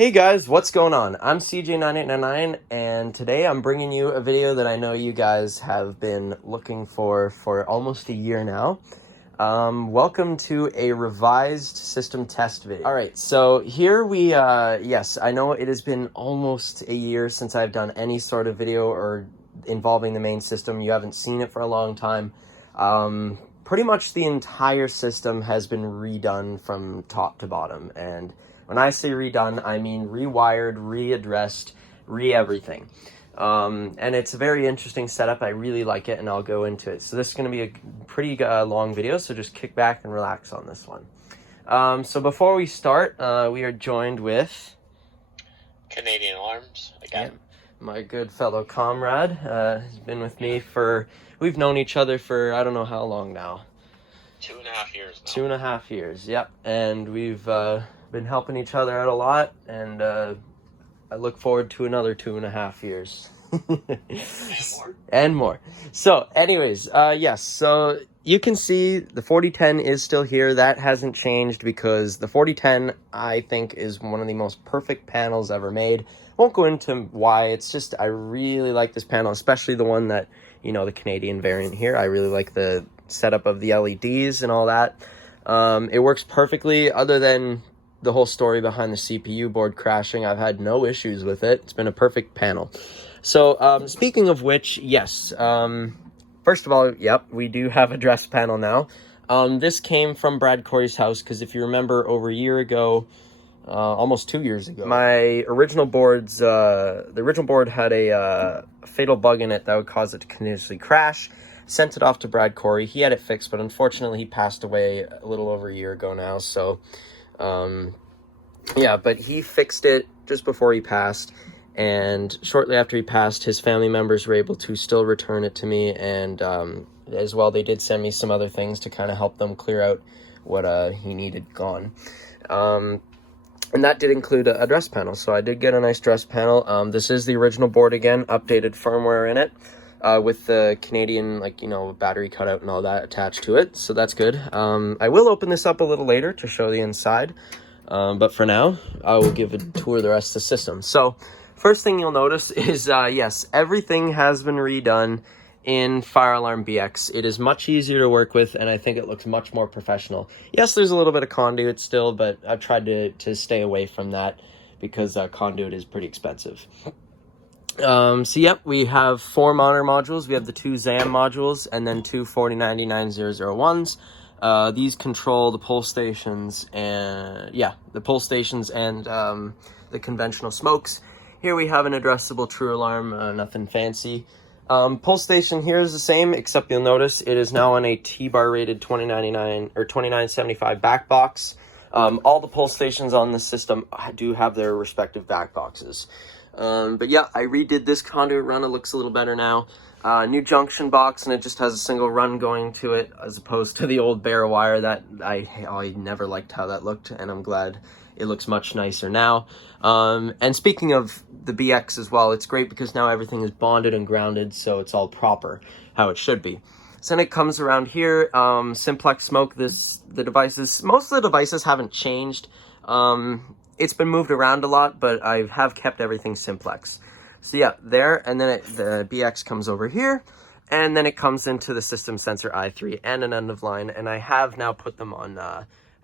Hey guys, what's going on? I'm CJ9899 and today I'm bringing you a video that I know you guys have been looking for almost a year now. Welcome to a revised system test video. Alright, so here we, yes, I know it has been almost a year since I've done any sort of video or involving the main system. You haven't seen it for a long time. Pretty much the entire system has been redone from top to bottom, and when I say redone, I mean rewired, readdressed, everything. And it's a very interesting setup. I really like it, and I'll go into it. So this is going to be a pretty long video, so just kick back and relax on this one. So before we start, we are joined with Canadian Alarms again. My good fellow comrade. Has been with me for, we've known each other for I don't know how long now. 2.5 years now. 2.5 years, yep. And we've been helping each other out a lot, and I look forward to another 2.5 years. And more. So anyways, yes, so you can see the 4010 is still here. That hasn't changed because the 4010 I think is one of the most perfect panels ever made. Won't go into why. It's just I really like this panel, especially the one that, you know, the Canadian variant here. I really like the setup of the LEDs and all that. It works perfectly. Other than the whole story behind the CPU board crashing, I've had no issues with it. It's been a perfect panel. So speaking of which, yes, first of all, yep, we do have a dress panel now. This came from Brad Corey's house because if you remember, over a year ago, almost 2 years ago, my original boards, the original board had a fatal bug in it that would cause it to continuously crash. Sent it off to Brad Corey. He had it fixed, but unfortunately he passed away a little over a year ago now. So, yeah, but he fixed it just before he passed. And shortly after he passed, his family members were able to still return it to me. And as well, they did send me some other things to kind of help them clear out what he needed gone. And that did include a dress panel. So I did get a nice dress panel. This is the original board again, updated firmware in it. With the Canadian, like, you know, battery cutout and all that attached to it. So that's good. I will open this up a little later to show the inside. But for now, I will give a tour of the rest of the system. So first thing you'll notice is, yes, everything has been redone in Fire Alarm BX. It is much easier to work with, and I think it looks much more professional. Yes, there's a little bit of conduit still, but I've tried to stay away from that because conduit is pretty expensive. So yep, we have 4 monitor modules. We have the 2 ZAM modules and then 2 4090-001s. These control the pull stations and, yeah, the pull stations and the conventional smokes. Here we have an addressable True Alarm, nothing fancy. Pull station here is the same, except you'll notice it is now on a T-bar rated 2099 or 2975 back box. All the pull stations on this system do have their respective back boxes. But yeah, I redid this conduit run. It looks a little better now. New junction box, and it just has a single run going to it, as opposed to the old bare wire that I never liked how that looked, and I'm glad it looks much nicer now. And speaking of the BX as well, it's great because now everything is bonded and grounded, so it's all proper, how it should be. So then it comes around here, Simplex Smoke, the devices, most of the devices haven't changed. It's been moved around a lot, but I have kept everything Simplex. So yeah, there, and then the BX comes over here, and then it comes into the System Sensor i3 and an end of line, and I have now put them on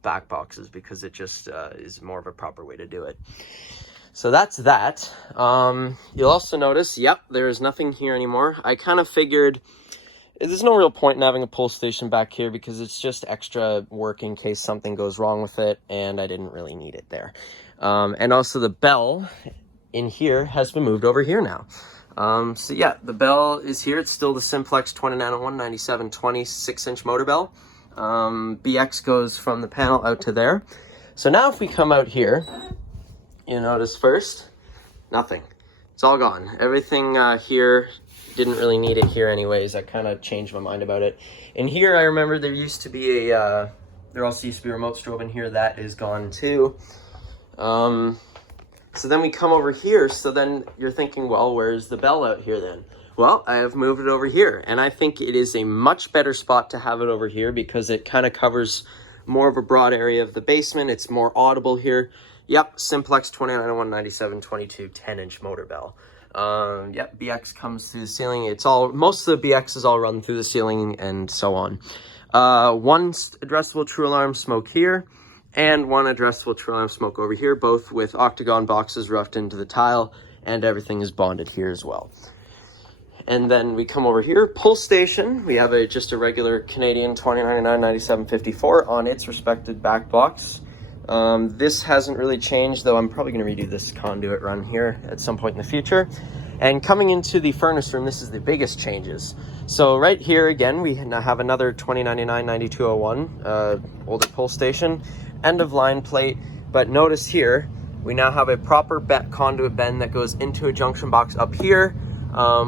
back boxes because it just is more of a proper way to do it. So that's that. You'll also notice, yep, there is nothing here anymore. I kind of figured there's no real point in having a pull station back here because it's just extra work in case something goes wrong with it, and I didn't really need it there. And also the bell in here has been moved over here now. So yeah, the bell is here. It's still the Simplex 2091 9720 6-inch motor bell. BX goes from the panel out to there. So now if we come out here, you notice first, nothing. It's all gone. Everything here, didn't really need it here anyways. I kind of changed my mind about it. In here, I remember there used to be a, there also used to be a remote strobe in here. That is gone too. So then we come over here. So then you're thinking, well, where's the bell out here then? Well, I have moved it over here, and I think it is a much better spot to have it over here because it kind of covers more of a broad area of the basement. It's more audible here. Yep, Simplex 29019722 10-inch motor bell. Yep, BX comes through the ceiling. It's all, most of the BX is all run through the ceiling and so on. One addressable true alarm smoke here, and one addressable true alarm smoke over here, both with octagon boxes roughed into the tile, and everything is bonded here as well. And then we come over here, pull station. We have just a regular Canadian 2099-9754 on its respective back box. This hasn't really changed, though I'm probably going to redo this conduit run here at some point in the future. And coming into the furnace room, this is the biggest changes. So right here again, we now have another 2099-9201 older pull station, end of line plate. But notice here, we now have a proper conduit bend that goes into a junction box up here.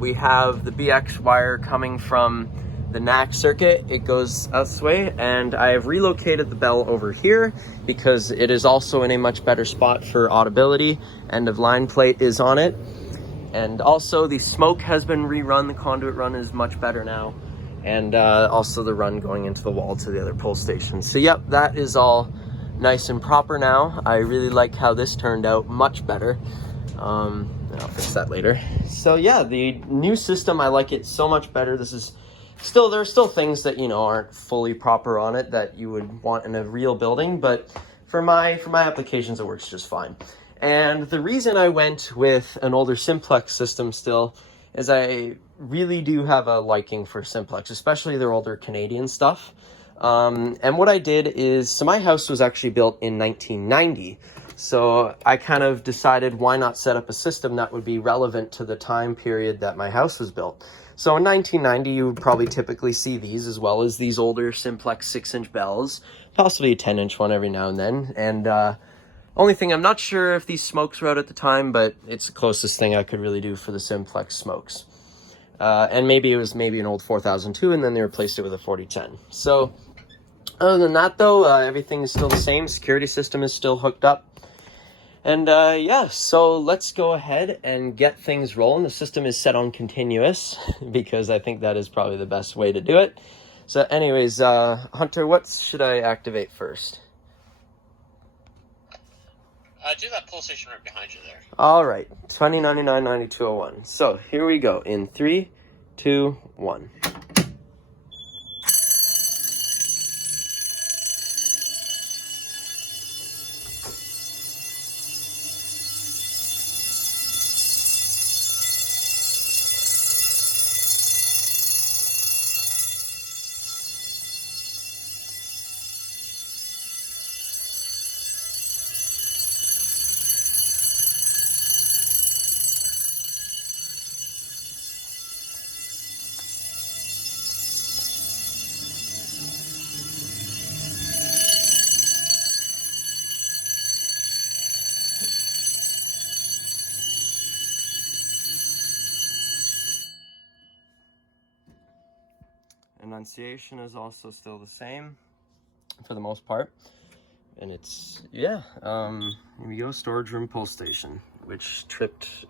We have the BX wire coming from the NAC circuit. It goes this way, and I have relocated the bell over here because it is also in a much better spot for audibility. End of line plate is on it, and also the smoke has been rerun. The conduit run is much better now, and also the run going into the wall to the other pull station. So yep, that is all nice and proper now. I really like how this turned out, much better. I'll fix that later. So yeah, the new system, I like it so much better. This is still, there are still things that, you know, aren't fully proper on it that you would want in a real building, but for my applications, it works just fine. And the reason I went with an older Simplex system still is I really do have a liking for Simplex, especially their older Canadian stuff. And what I did is, so my house was actually built in 1990. So I kind of decided, why not set up a system that would be relevant to the time period that my house was built. So in 1990, you would probably typically see these, as well as these older Simplex 6-inch bells, possibly a 10-inch one every now and then. And only thing, I'm not sure if these smokes were out at the time, but it's the closest thing I could really do for the Simplex smokes. And maybe it was an old 4002, and then they replaced it with a 4010. So other than that, though, everything is still the same. Security system is still hooked up. And yeah, so let's go ahead and get things rolling. The system is set on continuous because I think that is probably the best way to do it. So anyways, Hunter, what should I activate first? Do that pull station right behind you there. All right, 2099-9201. So here we go in 3, 2, 1. Enunciation is also still the same for the most part, and it's, yeah, here we go, storage room pull station, which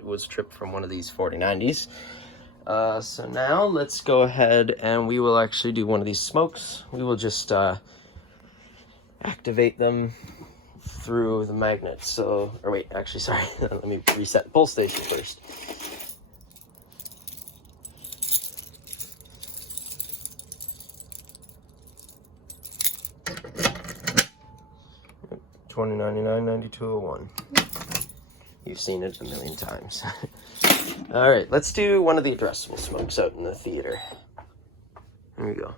was tripped from one of these 4090s. So now let's go ahead and we will actually do one of these smokes. We will just activate them through the magnet. So, or wait, actually, sorry, let me reset the pull station first. 2099-9201. You've seen it a million times. All right, let's do one of the addressable smokes out in the theater. Here we go.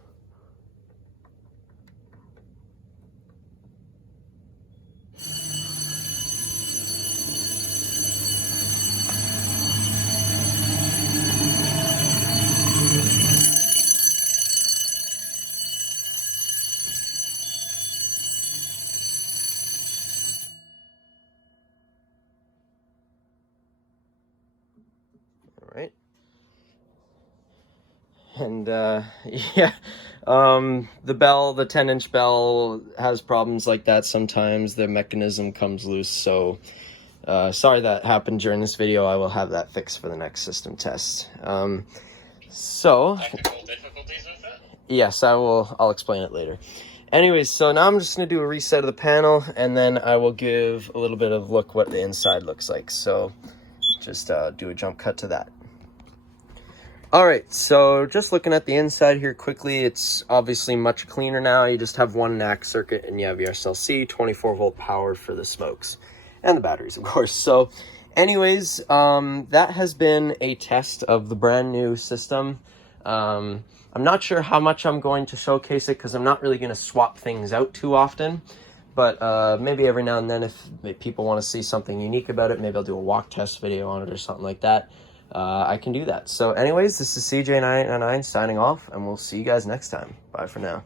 Right, and yeah, the bell, the 10-inch bell has problems like that sometimes. The mechanism comes loose, so sorry that happened during this video. I will have that fixed for the next system test. So Technical difficulties with it? yes, I'll explain it later. Anyways, so now I'm just going to do a reset of the panel, and then I will give a little bit of look what the inside looks like. So just do a jump cut to that. All right, so just looking at the inside here quickly, it's obviously much cleaner now. You just have one NAC circuit, and you have your SLC, 24-volt power for the smokes, and the batteries, of course. So anyways, that has been a test of the brand new system. I'm not sure how much I'm going to showcase it because I'm not really going to swap things out too often. But maybe every now and then if people want to see something unique about it, maybe I'll do a walk test video on it or something like that. I can do that. So anyways, this is CJ99 signing off, and we'll see you guys next time. Bye for now.